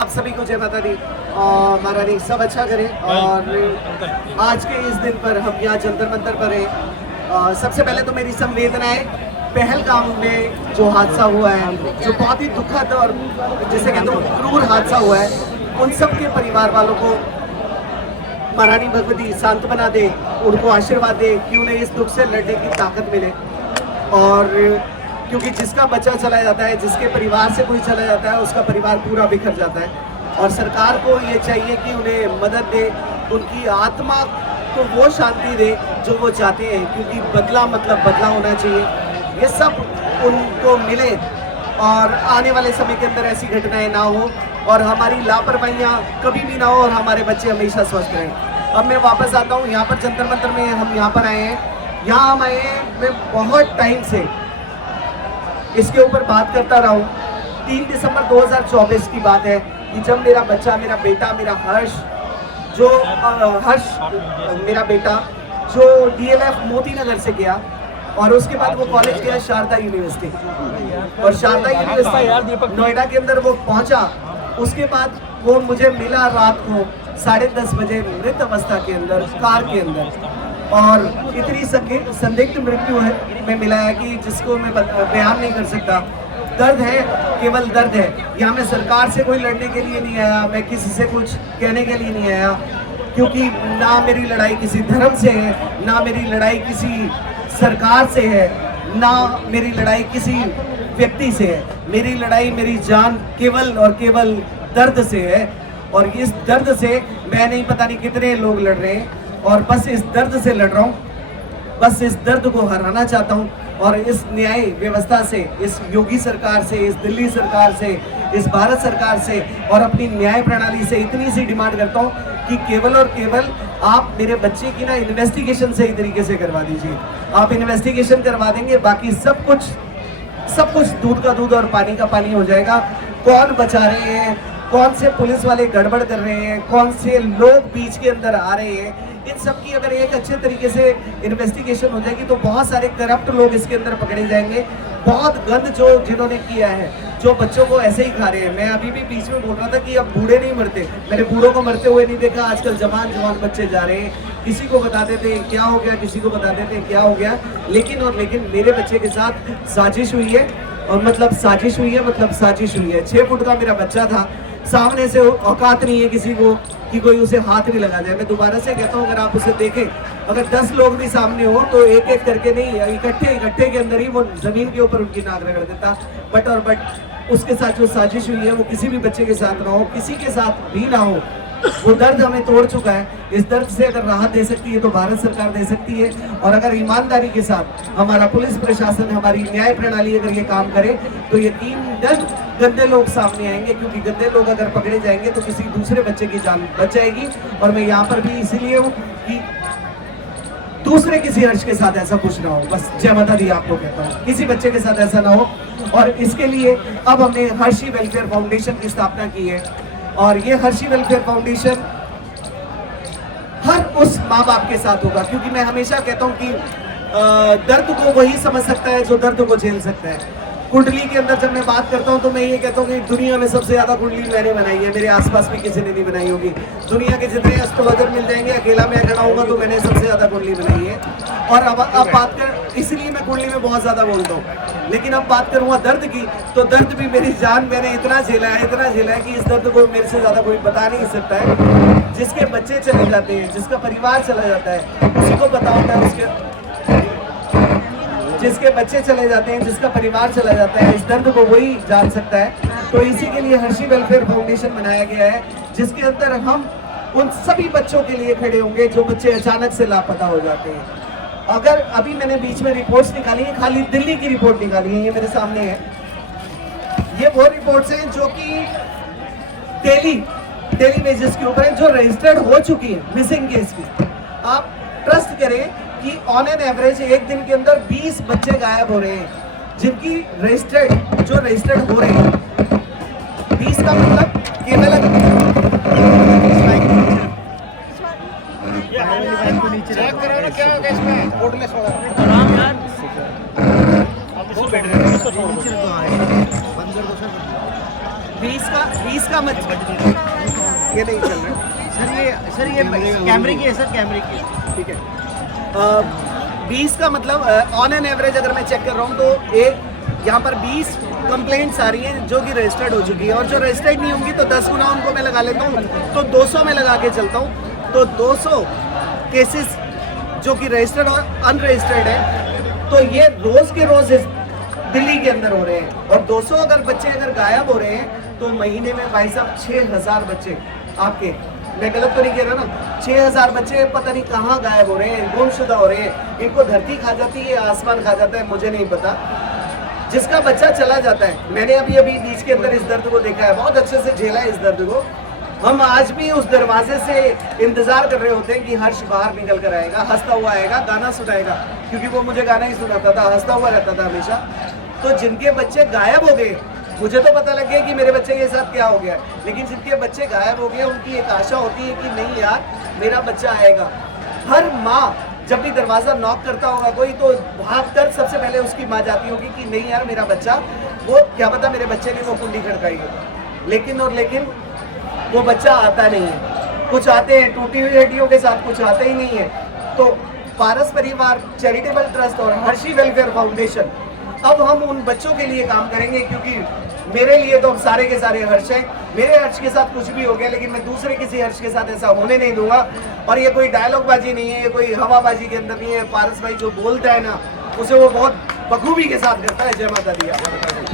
आप सभी को जय माता दी और महारानी सब अच्छा करे। और आज के इस दिन पर हम यहाँ जंतर मंतर पर हैं। सबसे पहले तो मेरी संवेदनाएं पहलगाम में जो हादसा हुआ है, जो बहुत ही दुखद और जिसे कहते हैं क्रूर हादसा हुआ है, उन सब के परिवार वालों को महारानी भगवती सांत्वना दे, उनको आशीर्वाद दे कि उन्हें इस दुख से लड़ने की ताकत मिले। और क्योंकि जिसका बच्चा चला जाता है, जिसके परिवार से कोई चला जाता है, उसका परिवार पूरा बिखर जाता है। और सरकार को ये चाहिए कि उन्हें मदद दे, उनकी आत्मा को वो शांति दे जो वो चाहते हैं, क्योंकि बदला मतलब बदला होना चाहिए, ये सब उनको मिले और आने वाले समय के अंदर ऐसी घटनाएं ना हो और हमारी लापरवाहियाँ कभी भी ना हो और हमारे बच्चे हमेशा स्वस्थ रहें। अब मैं वापस आता हूँ यहाँ पर जंतर मंतर में, हम यहाँ पर आए हैं। यहाँ हम आए हैं, मैं बहुत टाइम से इसके ऊपर बात करता रहा हूँ। 3 दिसंबर 2024 की बात है कि जब मेरा बच्चा, मेरा बेटा, मेरा हर्ष मेरा बेटा जो DLF मोती नगर से गया और उसके बाद वो कॉलेज गया शारदा यूनिवर्सिटी, और शारदा यूनिवर्सिटी नोएडा के अंदर वो पहुंचा। उसके बाद वो मुझे मिला रात को 10:30 बजे मृत अवस्था के अंदर, कार के अंदर, और इतनी संदिग्ध मृत्यु है में मिला है कि जिसको मैं बयान नहीं कर सकता। दर्द है, केवल दर्द है। यहाँ मैं सरकार से कोई लड़ने के लिए नहीं आया, मैं किसी से कुछ कहने के लिए नहीं आया, क्योंकि ना मेरी लड़ाई किसी धर्म से है, ना मेरी लड़ाई किसी सरकार से है, ना मेरी लड़ाई किसी व्यक्ति से है। मेरी लड़ाई, मेरी जान केवल और केवल दर्द से है। और इस दर्द से मैं नहीं, पता नहीं कितने लोग लड़ रहे हैं, और बस इस दर्द से लड़ रहा हूँ। बस इस दर्द को हराना चाहता हूँ और इस न्याय व्यवस्था से, इस योगी सरकार से, इस दिल्ली सरकार से, इस भारत सरकार से और अपनी न्याय प्रणाली से इतनी सी डिमांड करता हूँ कि केवल और केवल आप मेरे बच्चे की ना इन्वेस्टिगेशन सही तरीके से करवा दीजिए। आप इन्वेस्टिगेशन करवा देंगे, बाकी सब कुछ दूध का दूध और पानी का पानी हो जाएगा। कौन बचा रहे हैं, कौन से पुलिस वाले गड़बड़ कर रहे हैं, कौन से लोग बीच के अंदर आ रहे हैं, इन सब की अगर एक अच्छे तरीके से इन्वेस्टिगेशन हो जाएगी तो बहुत सारे करप्ट लोग इसके अंदर पकड़े जाएंगे। बहुत गंद जो जिन्होंने किया है, जो बच्चों को ऐसे ही खा रहे हैं। मैं अभी भी बीच में बोल रहा था कि अब बूढ़े नहीं मरते, मैंने बूढ़ों को मरते हुए नहीं देखा। आजकल जवान बच्चे जा रहे हैं, किसी को बताते थे क्या हो गया, किसी को बताते थे क्या हो गया, लेकिन मेरे बच्चे के साथ साजिश हुई है। और मतलब साजिश हुई है। 6 फुट का मेरा बच्चा था, सामने से औकात नहीं है किसी को कि कोई उसे हाथ भी लगा जाए। मैं दोबारा से कहता हूँ, अगर आप उसे देखें, अगर 10 लोग भी सामने हो तो एक एक करके नहीं, इकट्ठे के अंदर ही वो जमीन के ऊपर उनकी नाक रगड़ देता। बट उसके साथ जो साजिश हुई है वो किसी भी बच्चे के साथ ना हो, किसी के साथ भी ना हो। वो दर्द हमें तोड़ चुका है। इस दर्द से अगर राहत दे सकती है तो भारत सरकार दे सकती है, और अगर ईमानदारी के साथ हमारा पुलिस प्रशासन, हमारी न्याय प्रणाली अगर ये काम करे तो यकीनन गंदे लोग सामने आएंगे, क्योंकि गंदे लोग अगर पकड़े जाएंगे तो किसी दूसरे बच्चे की जान बच जाएगी। और मैं यहाँ पर भी इसीलिए हूँ कि दूसरे किसी हर्ष के साथ ऐसा कुछ ना हो। बस जय माता दी आपको कहता हूँ, किसी बच्चे के साथ ऐसा ना हो। और इसके लिए अब हमने हर्षी वेलफेयर फाउंडेशन की स्थापना की है, और ये हर्षी वेलफेयर फाउंडेशन हर उस माँ बाप के साथ होगा, क्योंकि मैं हमेशा कहता हूँ कि दर्द को वही समझ सकता है जो दर्द को झेल सकता है। कुंडली के अंदर जब मैं बात करता हूँ तो मैं ये कहता हूँ कि दुनिया में सबसे ज्यादा कुंडली मैंने बनाई है, मेरे आसपास भी किसी ने नहीं बनाई होगी। दुनिया के जितने एस्ट्रोलॉजर मिल जाएंगे, अकेला मैं खड़ा होऊंगा तो मैंने सबसे ज्यादा कुंडली बनाई है। और अब बात कर, इसलिए मैं कुंडली में बहुत ज्यादा बोलता हूँ। लेकिन अब बात करूँगा दर्द की, तो दर्द भी मेरी जान, मैंने इतना झेला है कि इस दर्द को मेरे से ज्यादा कोई बता नहीं सकता है। जिसके बच्चे चले जाते हैं, जिसका परिवार चला जाता है, उसी को पता होता है। जिसके बच्चे चले जाते हैं, जिसका परिवार चला जाता है, इस दर्द को वही जान सकता है। तो इसी के लिए हर्षी वेलफेयर फाउंडेशन बनाया गया है, जिसके अंदर हम उन सभी बच्चों के लिए खड़े होंगे जो बच्चे अचानक से लापता हो जाते हैं। अगर अभी मैंने बीच में रिपोर्ट्स निकाली है, खाली दिल्ली की रिपोर्ट निकाली है, ये मेरे सामने है। ये वो रिपोर्ट्स हैं जो कि डेली बेसिस के ऊपर है, जो रजिस्टर्ड हो चुकी है मिसिंग केस की। आप ट्रस्ट करें कि ऑन एन एवरेज एक दिन के अंदर 20 बच्चे गायब हो रहे हैं, जिनकी रजिस्टर्ड हो रहे हैं। 20 का मतलब केवल चेक करो ना, क्या होगा इसमें कोडलेस होगा। 20 का मत ये नहीं चल रहा सर ये कैमरे की है सर, कैमरे की। ठीक है। 20 का मतलब ऑन एन एवरेज अगर मैं चेक कर रहा हूँ तो एक यहाँ पर 20 कंप्लेंट्स आ रही हैं जो कि रजिस्टर्ड हो चुकी है, और जो रजिस्टर्ड नहीं होंगी तो 10 गुना उनको मैं लगा लेता हूँ, तो 200 में लगा के चलता हूँ। तो 200 केसेस जो कि रजिस्टर्ड और अनरजिस्टर्ड है, तो ये रोज के रोज दिल्ली के अंदर हो रहे हैं। और 200 अगर बच्चे अगर गायब हो रहे हैं तो महीने में भाई साहब 6000 बच्चे आपके, मैं गलत तो नहीं कह रहा ना, 6000 बच्चे पता नहीं कहाँ गायब हो रहे हैं, गुमशुदा हो रहे हैं। इनको धरती खा जाती है, आसमान खा जाता है, मुझे नहीं पता। जिसका बच्चा चला जाता है, मैंने अभी बीच के अंदर इस दर्द को देखा है, बहुत अच्छे से झेला है इस दर्द को। हम आज भी उस दरवाजे से इंतजार कर रहे होते हैं कि हर्ष बाहर निकल कर आएगा, हंसता हुआ आएगा, गाना सुनाएगा, क्योंकि वो मुझे गाना ही सुनाता था, हंसता हुआ रहता था हमेशा। तो जिनके बच्चे गायब हो गए, मुझे तो पता लग गया कि मेरे बच्चे के साथ क्या हो गया, लेकिन जिनके बच्चे गायब हो गए उनकी एक आशा होती है कि नहीं यार मेरा बच्चा आएगा। हर माँ जब भी दरवाजा नॉक करता होगा कोई, तो भागकर सबसे पहले उसकी माँ जाती होगी कि नहीं यार मेरा बच्चा, वो क्या पता मेरे बच्चे ने वो कुंडी खड़काई हो। लेकिन वो बच्चा आता नहीं है। कुछ आते हैं टूटी हुई हड्डियों के साथ, कुछ आते ही नहीं है। तो पारस परिवार चैरिटेबल ट्रस्ट और हर्षी वेलफेयर फाउंडेशन, अब हम उन बच्चों के लिए काम करेंगे, क्योंकि मेरे लिए तो सारे के सारे हर्ष हैं। मेरे हर्ष के साथ कुछ भी हो गया, लेकिन मैं दूसरे किसी हर्ष के साथ ऐसा होने नहीं दूंगा। और ये कोई डायलॉग बाजी नहीं है, ये कोई हवाबाजी के अंदर नहीं है। पारस भाई जो बोलता है ना, उसे वो बहुत बखूबी के साथ करता है। जय माता दी।